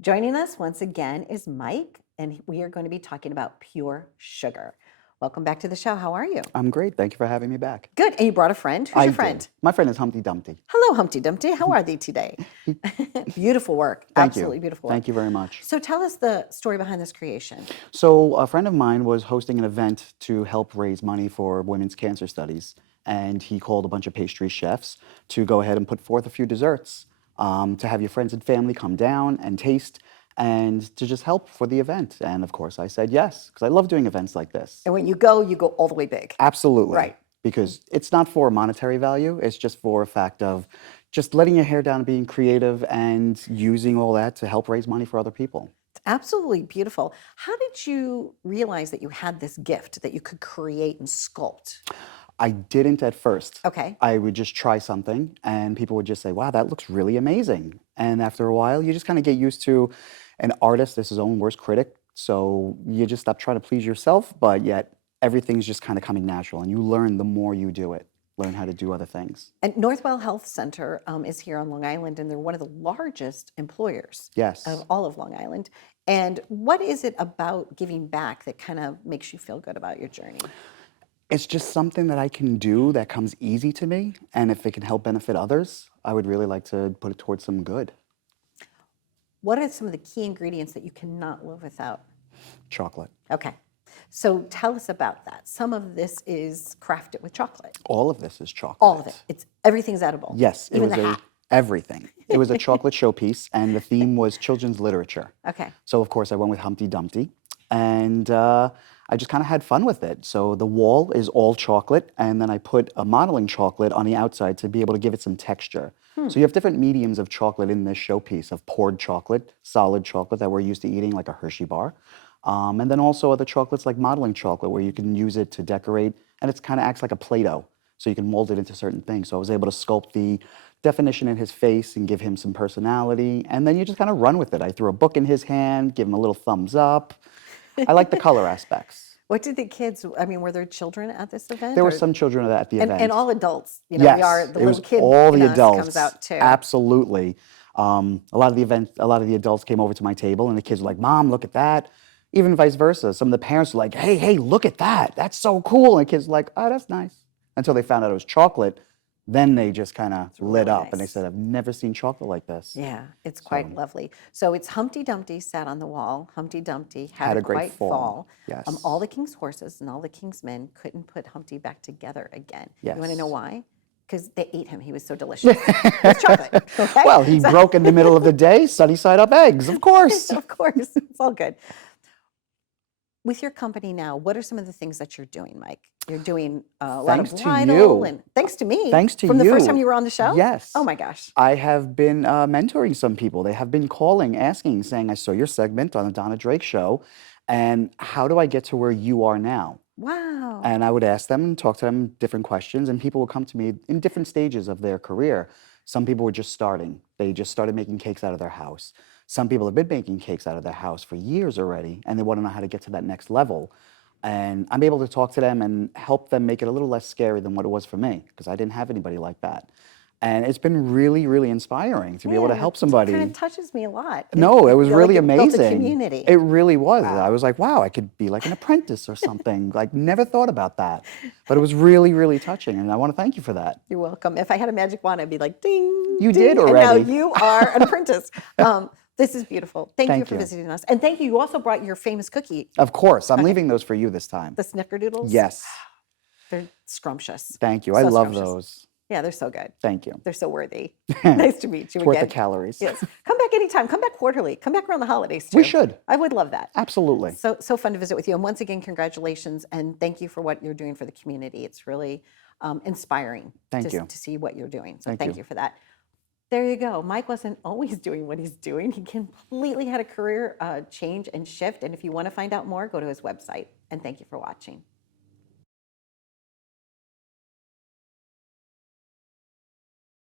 Joining us once again is Mike, and we are going to be talking about pure sugar. Welcome back to the show. How are you? I'm great. Thank you for having me back. Good. And you brought a friend. Who's I your did. friend? My friend is Humpty Dumpty. Hello, Humpty Dumpty. How are thee today? He- Beautiful work. Thank you. Absolutely beautiful work. Thank you very much. So tell us the story behind this creation. So, a friend of mine was hosting an event to help raise money for women's cancer studies, and he called a bunch of pastry chefs to go ahead and put forth a few desserts to have your friends and family come down and taste and to just help for the event. And of course, I said yes, because I love doing events like this. And when you go all the way big. Absolutely. Right. Because it's not for monetary value, it's just for a fact of just letting your hair down, being creative, and using all that to help raise money for other people. It's absolutely beautiful. How did you realize that you had this gift that you could create and sculpt? I didn't at first. Okay. I would just try something, and people would just say, wow, that looks really amazing. And after a while, you just kind of get used to an artist is his own worst critic. So you just stop trying to please yourself, but yet everything's just kind of coming natural. And you learn the more you do it, learn how to do other things. And Northwell Health Center is here on Long Island, and they're one of the largest employers Yes. of all of Long Island. And what is it about giving back that kind of makes you feel good about your journey? It's just something that I can do that comes easy to me. And if it can help benefit others, I would really like to put it towards some good. What are some of the key ingredients that you cannot live without? Chocolate. Okay. So tell us about that. Some of this is crafted with chocolate. All of this is chocolate. All of it. Everything's edible. Yes, Even the hat. everything. It was a chocolate showpiece, and the theme was children's literature. Okay. So of course I went with Humpty Dumpty, and I just kind of had fun with it. So the wall is all chocolate, and then I put a modeling chocolate on the outside to be able to give it some texture. So you have different mediums of chocolate in this showpiece of poured chocolate, solid chocolate that we're used to eating, like a Hershey bar. And then also other chocolates like modeling chocolate, where you can use it to decorate, and it kind of acts like a Play-Doh. So you can mold it into certain things. So I was able to sculpt the definition in his face and give him some personality. And then you just kind of run with it. I threw a book in his hand, give him a little thumbs up. I like the color aspects. What did the kids, were there children at this event? There were or- some children at the event. And all adults, Yes, we are, the it was little kid all in the us adults. comes out too. Absolutely. A lot of the adults came over to my table, and the kids were like, "Mom, look at that." Even vice versa. Some of the parents were like, "Hey, look at that. That's so cool." And the kids were like, "Oh, that's nice." Until they found out it was chocolate, then they just kind of lit really up, and they nice. said, "I've never seen chocolate like this." Yeah, it's quite lovely. So it's Humpty Dumpty sat on the wall. Humpty Dumpty had a a great quite fall. fall. Yes. All the king's horses and all the king's men couldn't put Humpty back together again. You want to know Yes. why? Because they ate him. He was so delicious. It's chocolate. Okay? Well, he broke in the middle of the day, sunny side up eggs, of course. Of course, it's all good. With your company now, what are some of the things that you're doing, Mike? You're doing a lot of Thanks to bridal, you. and thanks to me. Thanks to From the first you. time you were on the show? Yes. Oh my gosh. I have been mentoring some people. They have been calling, asking, saying, "I saw your segment on the Donna Drake show, and how do I get to where you are now?" Wow. And I would ask them and talk to them different questions, and people would come to me in different stages of their career. Some people were just starting. They just started making cakes out of their house. Some people have been making cakes out of their house for years already, and they want to know how to get to that next level. And I'm able to talk to them and help them make it a little less scary than what it was for me, because I didn't have anybody like that. And it's been really, really inspiring to be able to help somebody. It kind of touches me a lot. No, it was feel really like you built a amazing. community. It really was. Wow. I was like, wow, I could be like an apprentice or something. Like, never thought about that. But it was really, really touching, and I want to thank you for that. You're welcome. If I had a magic wand, I'd be like, ding, You ding, did already. And now you are an apprentice. This is beautiful. Thank you Thank for you. visiting us. And thank you. You also brought your famous cookie, Of course, I'm leaving those for you this time. the snickerdoodles. Yes, They're scrumptious. thank you. I So love scrumptious. those. Yeah, they're so good. Thank you. They're so worthy. Nice to meet you It's worth again. the calories. Yes. Come back anytime. Come back quarterly. Come back around the holidays too. We should. I would love that. Absolutely. So fun to visit with you. And once again, congratulations and thank you for what you're doing for the community. It's really inspiring Thank to, you. to see what you're doing. So Thank thank you. you for that. There you go. Mike wasn't always doing what he's doing. He completely had a career change and shift. And if you want to find out more, go to his website. And thank you for watching.